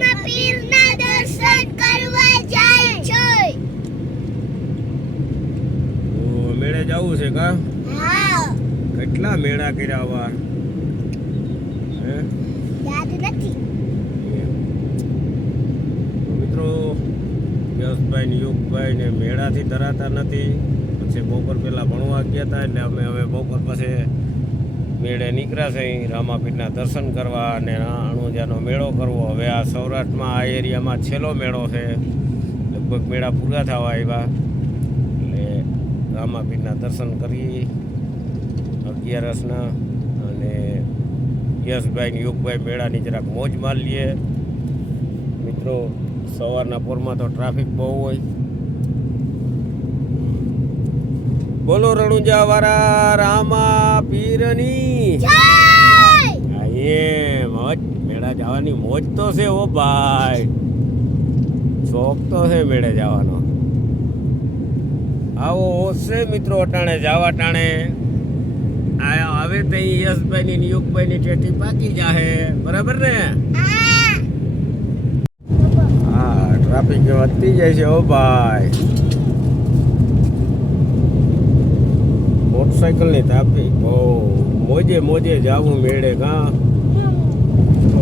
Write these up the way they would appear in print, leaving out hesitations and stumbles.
રામાપીરના દર્શન કરવા જાય છે. મેળે જવું છે કા? હા. કેટલા મેળા કર્યા આવા હે? યાદ નથી. મિત્રો યશભાઈ ને યુગભાઈ ને મેળાથી ધરાતા નથી. પછી બપોર પહેલાં ભણવા ગયા હતા એટલે અમે હવે બપોર પછી મેળે નીકળ્યા છે રામાપીરના દર્શન કરવા અને અણુજાનો મેળો કરવો. હવે આ સૌરાષ્ટ્રમાં આ એરિયામાં છેલ્લો મેળો છે. લગભગ મેળા પૂરા થવા આવ્યા એટલે રામાપીરના દર્શન કરી 11 અને યશભાઈ ને યુગભાઈ મેળાની જરાક મોજ માર લઈએ. મિત્રો સવારના પોરમાં તો ટ્રાફિક બહુ હોય. બોલો રણુજા વાળા રામાપીરની જય. એમ મેળા જવાની મોજ તો છે ઓ ભાઈ, શોખ તો છે મેળે જવાનો. આવો છે મિત્રો અટાણે જવા ટાણે આવે તો યશભાઈ ની યુગભાઈ ની ટેટી પાકી જાહે, બરાબર ને? હા, ટ્રાફિક વધતી જાય છે ઓ ભાઈ. મોટરસાઇકલ ની ટ્રાફિક બહુ મોજે મોજે જાવું મેળે કા.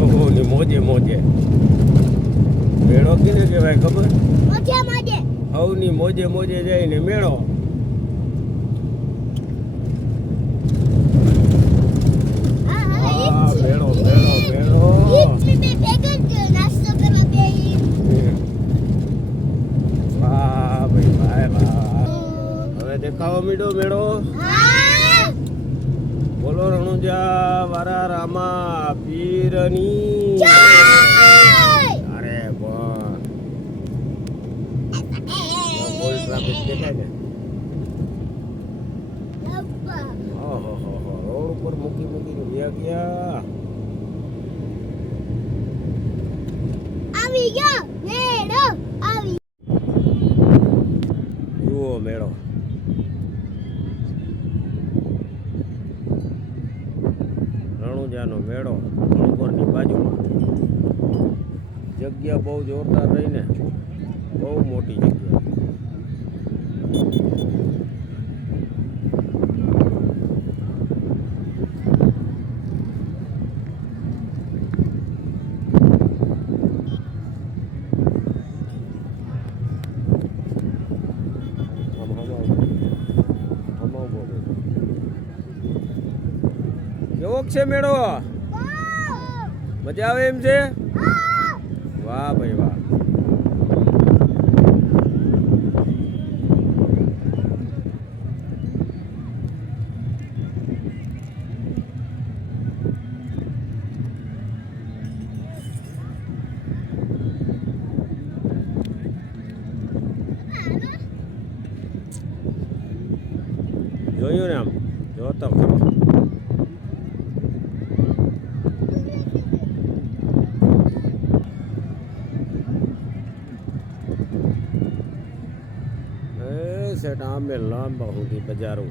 ઓહો ની મોજે મોજે મેળો કેને કહેવાય ખબર? મોજે મોજે. હવની મોજે મોજે જાય ને મેળો. મેળો મેળો મેળો. વાહ ભાઈ ભાઈ વાહ. હવે દેખાવા મીડો મેળો. બોલો રણુજા વાળા રામાપીરની. અરે બોલ ટ્રાફિક દેખાય ને? ઓહો રોડ ઉપર મૂકી મૂકીને ગયા. આવી ગયો મેળો આવી. જુઓ મેળો. રણુજાનો મેળો રણુપરની બાજુમાં. જગ્યા બહુ જોરદાર રહીને, બહુ મોટી જગ્યા. કેવો છે મેળો? મજા આવે એમ છે? વાહ ભાઈ વાહ. જોયું ને આમ જોતો ખરો. સેટ આમે લાંબા સુધી બજારો.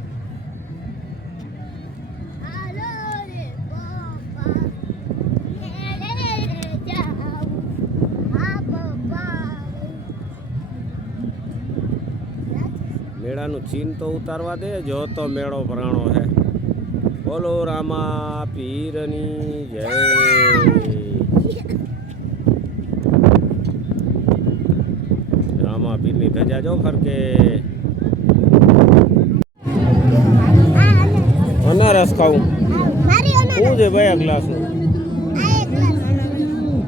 મેળાનું ચીન તો ઉતારવા દે, જો તો મેળો ભરાણો હે. બોલો રામાપીરની જય. રામાપીરની ધજા જો ફરકે. અનારસ ખાવું શું છે ભાઈ? આ ગ્લાસનું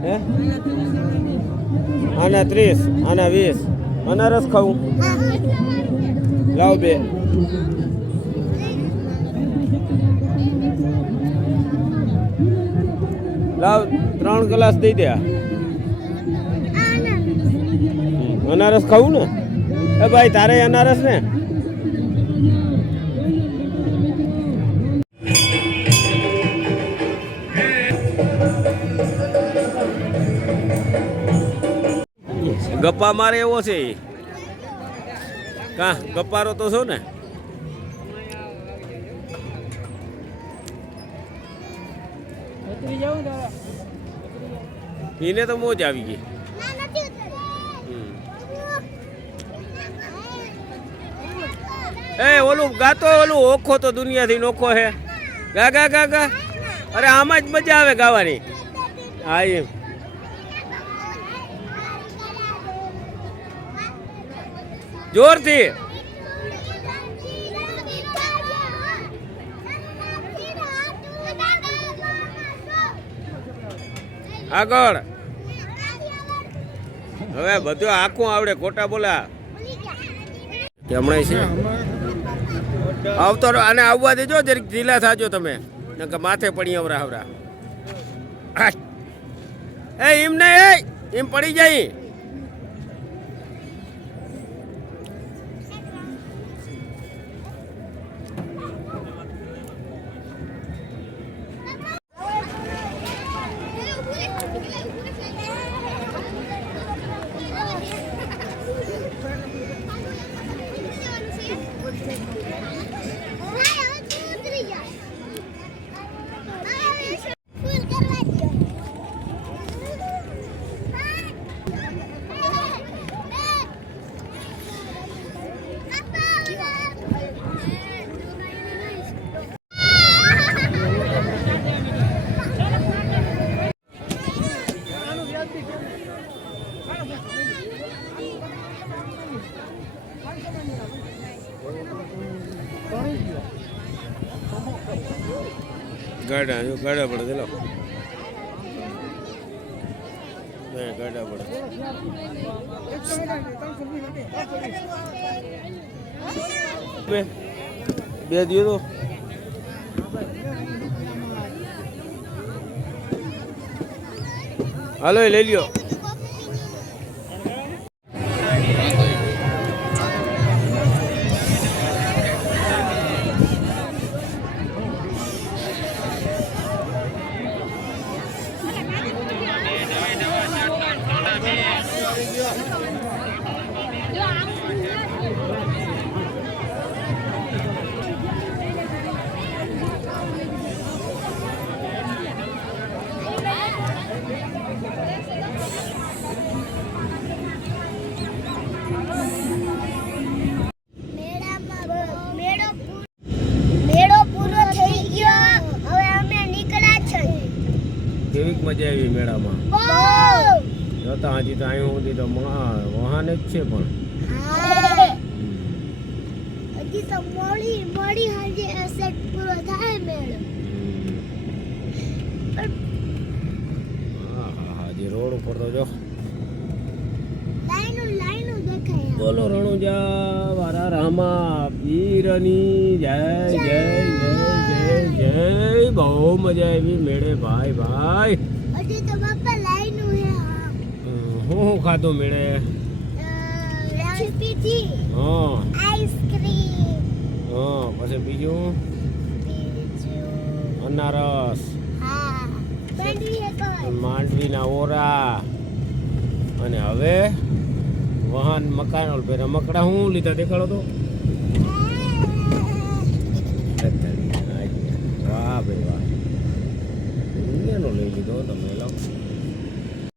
હે? આના 30, આના 20. અનારસ ખાવું? લાવ 2. લાવ 3 ગ્લાસ દઈ દે. અનારસ ખાવું ને? એ ભાઈ તારે અનારસ ને? ગપ્પા મારે એવો છે કા? ગપ્પારો તો છો ને? એને તો મોજ આવી ગઈ. ના નથી ઉતરી. એ ઓલું ગાતો ઓલું ઓખો તો દુનિયાથી નોખો હે. ગા ગા ગા ગા. અરે આમાં જ મજા આવે ગાવાની. હા એમ. જોરથી આગળ. હવે બધું આખું આવડે, ખોટા બોલા કે હમણાં છે આવતો અને આવવા દેજો જરીક ઢીલા થાજો તમે, નકર માથે પડી આવરા આવરા. એ એમ નહીં, એમ પડી જાય. ગાડા જો ગાડા પડે ચલો, ગાડા પડે. બે દિયો તો હાલો લઈ લ્યો. કેવીક મજા આવી મેળામાં? જોતા હજી તો અહીં સુધી તો વાહન જ છે પણ હજી તો મોડી હાજે સેટ પૂરો થાય મેળો. હજી રોડ ઉપર તો જો લાઈનો દેખાય. બોલો રણુજા વારા રામા પીરની જય જય જય જય જય. બહુ મજા આવી મેળે ભાઈ ભાઈ. હજી તો બાપા લાઈનો હે. હું ખાધું મેળે? રેસીપી હા, આઈસ્ક્રીમ. હા, પછી બીજું અનારસ, હા, માંડવીના ઓરા. અને હવે વાહન મકાન રમકડા હું લીધા દેખાડો તો. વાહ ભાઈ વાહ, દુનિયાનો લઈ લીધો તમે.